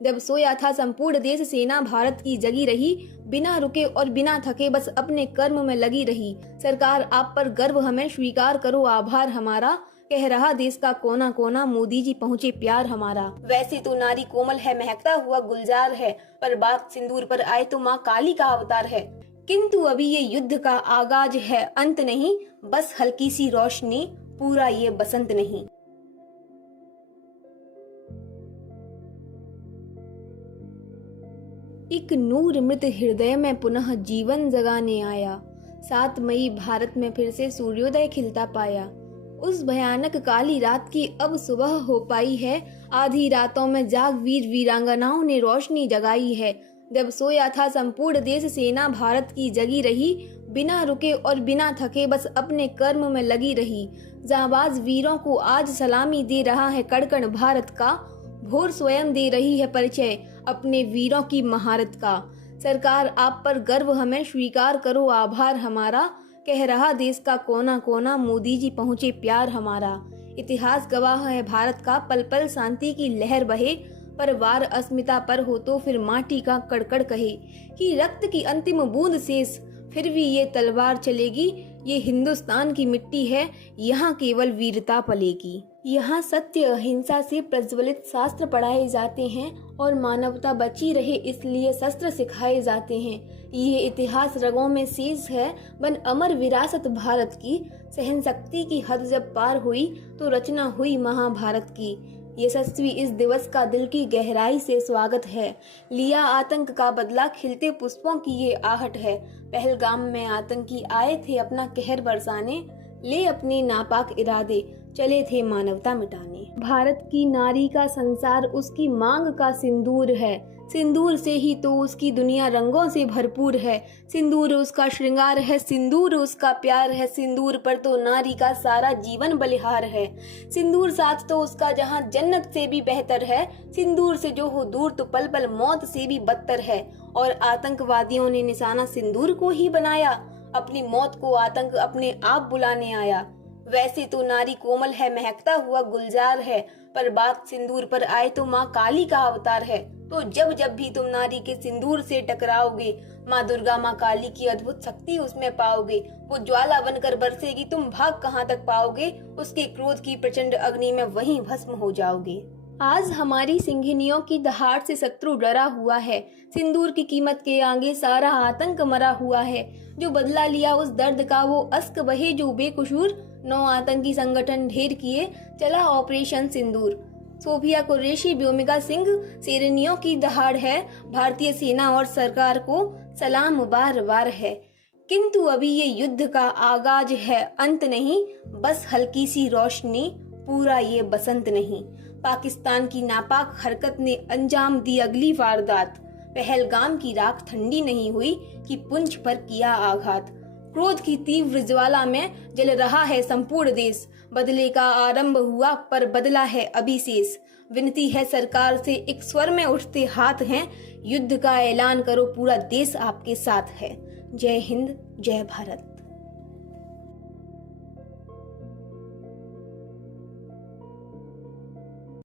जब सोया था संपूर्ण देश, सेना भारत की जगी रही, बिना रुके और बिना थके बस अपने कर्म में लगी रही। सरकार आप पर गर्व हमें, स्वीकार करो आभार हमारा, कह रहा देश का कोना कोना, मोदी जी पहुँचे प्यार हमारा। वैसे तो नारी कोमल है, महकता हुआ गुलजार है, पर बात सिंदूर पर आए तो माँ काली का अवतार है। किंतु अभी ये युद्ध का आगाज है, अंत नहीं, बस हल्की सी रोशनी, पूरा ये बसंत नहीं। एक नूर मृत हृदय में पुनः जीवन जगाने आया, 7 मई भारत में फिर से सूर्योदय खिलता पाया। उस भयानक काली रात की अब सुबह हो पाई है, आधी रातों में जाग वीर वीरांगनाओं ने रोशनी जगाई है। जब सोया था संपूर्ण देश, सेना भारत की जगी रही, बिना रुके और बिना थके बस अपने कर्म में लगी रही। जांबाज वीरों को आज सलामी दे रहा है कड़कड़ भारत का, भोर स्वयं दे रही है परिचय अपने वीरों की महारत का। सरकार आप पर गर्व हमें, स्वीकार करो आभार हमारा, कह रहा देश का कोना कोना, मोदी जी पहुँचे प्यार हमारा। इतिहास गवाह है भारत का, पल पल शांति की लहर बहे, पर वार अस्मिता पर हो तो फिर माटी का कड़कड़ कहे कि रक्त की अंतिम बूंद शेष, फिर भी ये तलवार चलेगी, ये हिंदुस्तान की मिट्टी है, यहाँ केवल वीरता पलेगी। यहाँ सत्य अहिंसा से प्रज्वलित शास्त्र पढ़ाए जाते हैं और मानवता बची रहे इसलिए शस्त्र सिखाए जाते हैं। ये इतिहास रगों में शेष है, बन अमर विरासत भारत की। सहन शक्ति की हद जब पार हुई तो रचना हुई महाभारत की। यशस्वी इस दिवस का दिल की गहराई से स्वागत है, लिया आतंक का बदला, खिलते पुष्पों की ये आहट है। पहलगाम में आतंकी आए थे अपना कहर बरसाने, ले अपने नापाक इरादे, चले थे मानवता मिटाने। भारत की नारी का संसार उसकी मांग का सिंदूर है, सिंदूर से ही तो उसकी दुनिया रंगों से भरपूर है। सिंदूर उसका श्रृंगार है, सिंदूर उसका प्यार है, सिंदूर पर तो नारी का सारा जीवन बलिहार है। सिंदूर साथ तो उसका जहां जन्नत से भी बेहतर है, सिंदूर से जो हो दूर तो पल पल मौत से भी बदतर है। और आतंकवादियों ने निशाना सिंदूर को ही बनाया, अपनी मौत को आतंक अपने आप बुलाने आया। वैसे तो नारी कोमल है, महकता हुआ गुलजार है, पर बात सिंदूर पर आए तो माँ काली का अवतार है। तो जब जब भी तुम नारी के सिंदूर से टकराओगे, माँ दुर्गा माँ काली की अद्भुत शक्ति उसमें पाओगे। वो ज्वाला बनकर बरसेगी, तुम भाग कहाँ तक पाओगे, उसके क्रोध की प्रचंड अग्नि में वहीं भस्म हो जाओगे। आज हमारी सिंघिनियों की दहाड़ से शत्रु डरा हुआ है, सिंदूर की कीमत के आगे सारा आतंक मरा हुआ है। जो बदला लिया उस दर्द का वो अश्क बहे जो बेकसूर, 9 आतंकी संगठन ढेर किए, चला ऑपरेशन सिंदूर। सोफिया कुरैशी, व्योमिका सिंह, शेरनियों की दहाड़ है, भारतीय सेना और सरकार को सलाम बार बार है। किंतु अभी ये युद्ध का आगाज है, अंत नहीं, बस हल्की सी रोशनी, पूरा ये बसंत नहीं। पाकिस्तान की नापाक हरकत ने अंजाम दी अगली वारदात, पहलगाम की राख ठंडी नहीं हुई कि पुंछ पर किया आघात। क्रोध की तीव्र ज्वाला में जल रहा है संपूर्ण देश, बदले का आरंभ हुआ पर बदला है अभी शेष। विनती है सरकार से, एक स्वर में उठते हाथ हैं, युद्ध का ऐलान करो, पूरा देश आपके साथ है। जय हिंद, जय भारत।